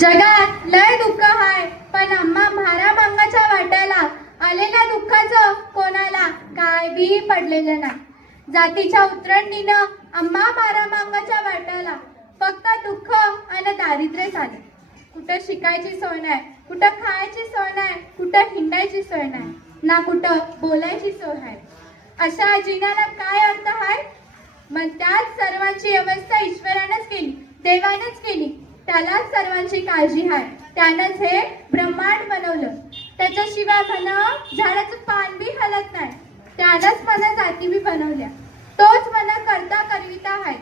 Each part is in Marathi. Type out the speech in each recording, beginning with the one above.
जगात लय दुःख हाय पण अम्मा म्हारा मांगाच्या वाट्याला आलेल्या दुःखाचं कोणाला काय बी पडलेलं नाही. जातीच्या उतरणीनं अम्मा म्हारा मांगाच्या वाट्याला फक्त दुःख आणि दारिद्र्य आले कुठं शिकायची सोय नाही कुठं खायची सोय नाही कुठं हिंडायची सोय नाही ना कुठं बोलायची सोय आहे. अशा जीवनाला काय अर्थ आहे? मग त्याच सर्वांची व्यवस्था ईश्वरानंच केली देवानंच केली. त्यालाच सर्वांची काळजी आहे त्यानंच हे ब्रह्मांड बनवलं. त्याच्याशिवाय म्हणा झाडाचं पान बी हलत नाही. त्यानंच म्हणा जाती बी बनवल्या. तोच म्हणा करता करविता आहे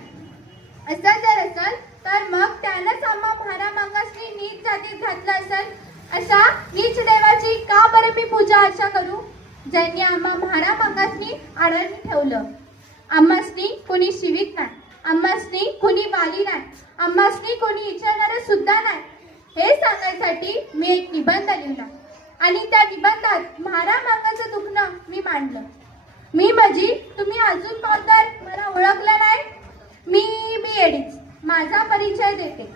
असं जर असल तर मग त्यानंच आम्हा भारा मागासनी नीच जातीत घातलं असेल अशा नीच देवाची का बरं मी पूजा अर्चा करू? ज्यांनी आम्हा भारा मागासनी आडणी ठेवलं. आम्हासनी कुणी शिवित नाही. आम्हासनी कुणी वाली नाही. आम्हासनी कोणी विचारणारं सुद्धा नाही. हे सांगण्यासाठी मी एक निबंध लिहिला. आणि त्या निबंधात म्हारा मागाचं दुखणं मी मांडलं. मी माझी तुम्ही अजून पावदार मला ओळखलं नाही. मी मी एडीच माझा परिचय देते.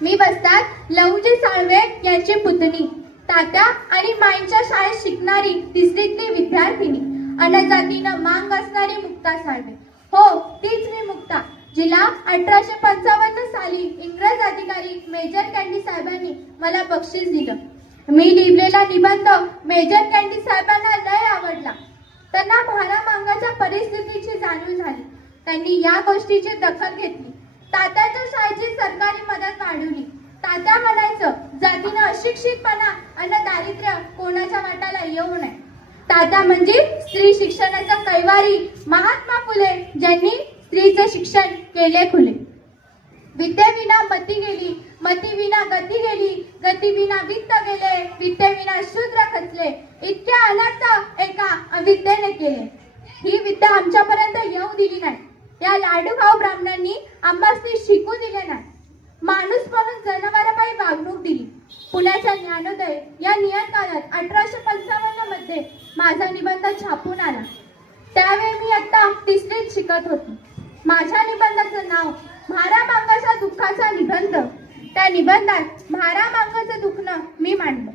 मी बसतात लवजी साळवे यांची पुतणी तात्या आणि माईंच्या शाळेत शिकणारी तिसरीतली विद्यार्थिनी अनजातीनं मांग असणारी मुक्ता साळवे. हो तीच मी मुक्ता. जिला अठराशे पंचावन्न साली इंग्रज अधिकारी मेजर कॅन्डी साहेबांनी मला बक्षीस दिलं. मी लिहिलेला निबंध मेजर कॅन्डी साहेबांना लय आवडला. त्यांना भारा मांगाच्या परिस्थितीची जाणीव झाली. त्यांनी या गोष्टीची दखल घेतली. तात्याच्या शाळेची सरकारी मदत वाढवली. तात्या म्हणायचं जातीनं अशिक्षितपणा आणि दारिद्र्य कोणाच्या वाटाला येऊ नये. तात्या म्हणजे स्त्री शिक्षणाचा कैवारी महात्मा फुले ज्यांनी स्त्रीचे शिक्षण केले खुले. विद्येविना मती गेली मतीविना गती गेली गतीविना वित्त गेले विद्येविना शूद्र खचले. इतके अनर्थ एका अविद्येने केले. ही विद्या आमच्यापर्यंत येऊ दिली नाही. या लाडूभाऊ ब्राह्मणांनी आंबासनी शिकू दिले नाही. माणूस म्हणून जनावराबाई वागणूक दिली. पुण्याच्या ज्ञानोदय या नियतकालात अठराशे पंचावन्नमध्ये माझा निबंध छापून आला. त्यावेळी मी आता तिसरीत शिकत होती. माझ्या निबंधाचं नाव म्हारा मांगाचा दुःखाचा निबंध. त्या निबंधात म्हारा मांगाचं दुखणं मी मांडलं.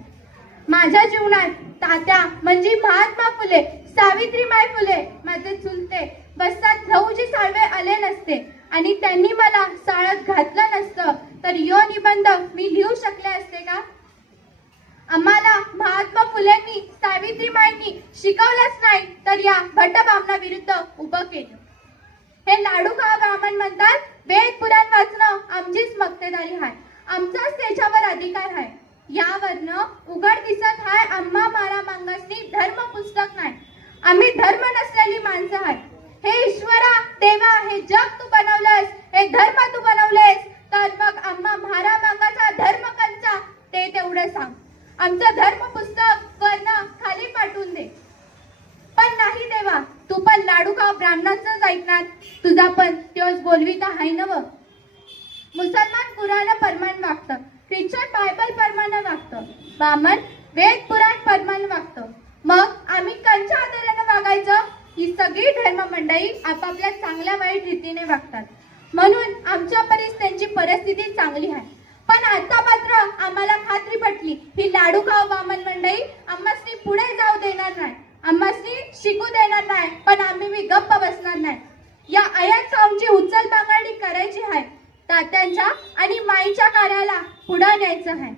माझ्या जीवनात तात्या म्हणजे महात्मा फुले सावित्रीमाय फुले माझे चुलते बसतात भाऊजी साळवे आले नसते आणि त्यांनी मला साळत घातलं नसतं तर यो निबंध मी लिहू शकले असते का? आम्हाला महात्मा फुलेंनी सावित्रीमाईंनी शिकवलंच नाही तर या भट्ट विरुद्ध उभं केलं. हे लाडूखा ब्राह्मण म्हणतात. वेद पुराण वाचणं आमचीच मक्तेदारी आहे आमचाच त्याच्यावर अधिकार आहे यावरनं उघड दिसत हाय आम्हा मारा मांगसनी धर्म पुस्तक नाही. आम्ही धर्म नसलेली माणसं आहे हे ईश्वरा देवा हे जग तू बनवलंस हे धर्म तू बनवलेस तर मग आम्हा मारा मांगाचा धर्म कंचा ते तेवढं सांग. आमचं धर्म पुस्तक वर्ण खाली पाठवून दे. पण नाही देवा तू पण लाडू का ब्राह्मणांचाच ऐकणार? तुझा पण त्योच तर हाय नव? मुसलमान कुराण परमान वागतं ख्रिश्चन बायबल परमान वागतं ब्राह्मण वेद पुराण परमान वागतं. मग आम्ही कंच्या आधारानं वागायचं? ही सगळी धर्म मंडळी आपापल्या चांगल्या वाईट रीतीने वागतात. म्हणून आमच्या परीस त्यांची परिस्थिती चांगली आहे. पण आता मात्र आम्हाला खात्री पटली ही लाडू खाव वामन मंडळी आम्हासनी पुढे जाऊ देणार नाही. आम्हासनी शिकू देणार नाही पण आम्ही मी गप्प बसणार नाही. या अयात सावची उचल बांगडी करायची आहे. तात्यांच्या आणि माईच्या कार्याला पुढे न्यायचं आहे.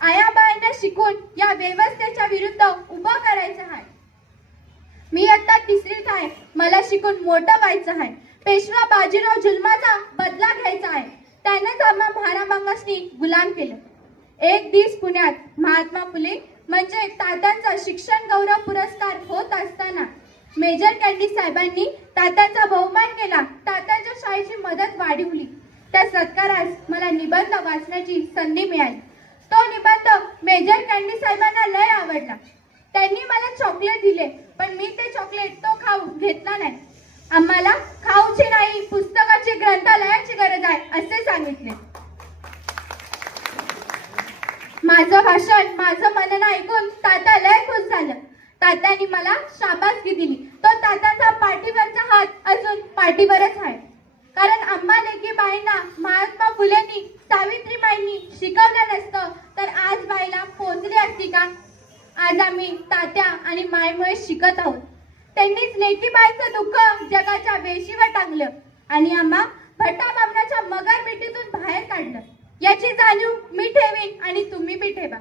आयाबाईंना शिकून या व्यवस्थेच्या विरुद्ध उभं करायचं आहे. मी आता तिसरीत आहे. मला शिकून मोठं व्हायचं आहे. पेशवा बाजीराव जुलमाचा बदला घ्यायचा आहे. त्यानंच आम्हा भारामांगासनी गुलाम केलं. एक दिस पुण्यात महात्मा फुले म्हणजे तात्यांचा शिक्षण गौरव पुरस्कार होत असताना मेजर कॅन्डी साहेबांनी तात्यांचा बहुमान केला. तात्यांच्या शाळेची मदत वाढवली. त्या सत्कारास मला निबंध वाचण्याची संधी मिळाली. तो निबंध मेजर कॅन्डी साहेबांना लय आवडला. त्यांनी मला चॉकलेट दिले पण मी ते चॉकलेट तो खाऊ घेतला नाही. आम्हाला खाऊची नाही पुस्तकाची ग्रंथालयाची गरज आहे असे सांगितले. माझं भाषण माझं म्हणणं ऐकून तात्या लय खुश झालं. तात्यांनी मला शाबासकी दिली. तो तात्यांचा पाठीवरचा हात अजून पाठीवरच आहे. कारण आम्हा लेकी बाईंना महात्मा फुलेंनी सावित्रीबाईंनी शिकवलं नसतं. तर आज बाईला पोचली असती का? आज आम्ही तात्या आणि मायमुळे शिकत आहोत. त्यांनीच लेकीबाईचं दुःख जगाच्या वेशीवर टांगलं आणि आम्हा भट्टा बाबण्याच्या मगर मिठीतून बाहेर काढलं. याची जाणीव मी ठेवीन आणि तुम्ही बी ठेवा.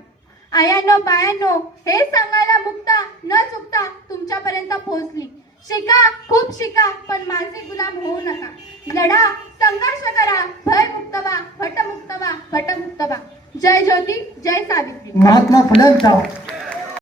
आयानो बायानो हे सांगायला मुक्ता न चुकता तुमच्यापर्यंत पोहोचली. शिका खूप शिका पण मानसिक गुलाम होऊ नका. लढा संघर्ष करा भय मुक्त व्हा भटमुक्त व्हा भटमुक्त व्हा. जय ज्योती जय सावित्री. महात्मा फुलेंचा.